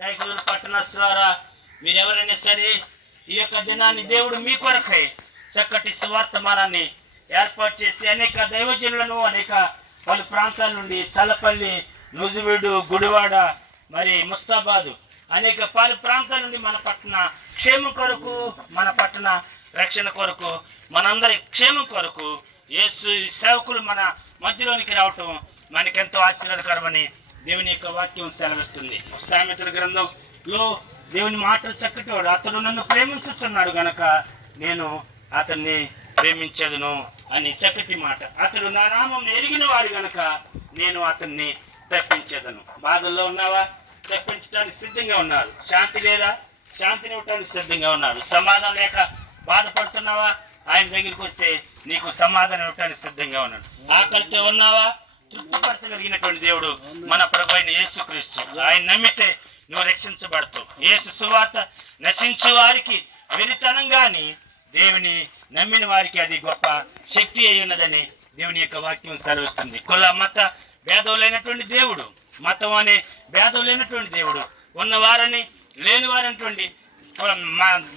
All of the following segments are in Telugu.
కైకలూరు పట్టణస్తులారా, మీరెవరైనా సరే ఈ యొక్క దినాన్ని దేవుడు మీ కొరకై చక్కటి సువార్తమానాన్ని ఏర్పాటు చేసి అనేక దైవజనులను అనేక పలు ప్రాంతాల నుండి చల్లపల్లి, నూజివీడు, గుడివాడ, మరి ముస్తాబాదు అనేక పలు ప్రాంతాల నుండి మన పట్టణ క్షేమం కొరకు, మన పట్టణ రక్షణ కొరకు, మనందరి క్షేమం కొరకు యేసు సేవకులు మన మధ్యలోనికి రావటం మనకెంతో ఆశీర్వాదకరమని దేవుని యొక్క వాక్యం సెలవిస్తుంది. సామెతల గ్రంథంలో దేవుని మాటలు చక్కటివాడు, అతడు నన్ను ప్రేమించుతున్నాడు గనక నేను అతన్ని ప్రేమించదును అని చక్కటి మాట. అతడు నా నామం ఎరిగిన వాడు గనక నేను అతన్ని తప్పించదను. బాధల్లో ఉన్నావా? తప్పించడానికి సిద్ధంగా ఉన్నారు. శాంతి లేదా? శాంతిని ఇవ్వడానికి సిద్ధంగా ఉన్నారు. సమాధానం లేక బాధపడుతున్నావా? ఆయన దగ్గరికి వస్తే నీకు సమాధానం ఇవ్వడానికి సిద్ధంగా ఉన్నాడు. ఆకలితో ఉన్నావా? తృప్తిపరచగలిగినటువంటి దేవుడు మన ప్రభు అయిన యేసుక్రీస్తు. ఆయన నమ్మితే నువ్వు రక్షించబడతావు. యేసు సువార్త నశించే వారికి వెరితనం గాని దేవుని నమ్మిన వారికి అది గొప్ప శక్తి అయి ఉన్నదని దేవుని యొక్క వాక్యం సెలవిస్తుంది. కుల మత భేదం లేనటువంటి దేవుడు, మతం అనే భేదం లేనటువంటి దేవుడు, ఉన్నవారని లేనివారనేటువంటి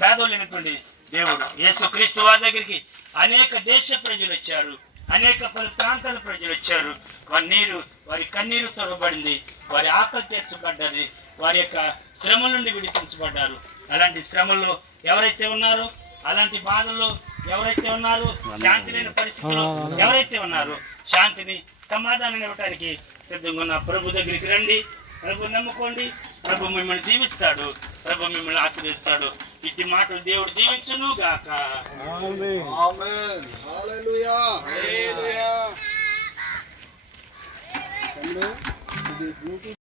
భేదం లేనటువంటి దేవుడు. యేసుక్రీస్తు వారి దగ్గరికి అనేక దేశ ప్రజలు వచ్చారు, అనేక పలు ప్రాంతాల ప్రజలు వచ్చారు. వారి కన్నీరు తొడబడింది, వారి ఆకలి తీర్చబడ్డది, వారి యొక్క శ్రమల నుండి విడిపించబడ్డారు. అలాంటి శ్రమల్లో ఎవరైతే ఉన్నారో, అలాంటి బాధల్లో ఎవరైతే ఉన్నారో, శాంతి లేని పరిస్థితుల్లో ఎవరైతే ఉన్నారో, శాంతిని సమాధానం ఇవ్వడానికి సిద్ధంగా ఉన్న ప్రభు దగ్గరికి రండి. ప్రభు నమ్ముకోండి. ప్రభు మిమ్మల్ని దీవిస్తాడు. ప్రభు మిమ్మల్ని ఆశీర్వదిస్తాడు. ఇట్టి మాటలు దేవుడు దీవించును గాక. ఆమేన్. హల్లెలూయా. హల్లెలూయా.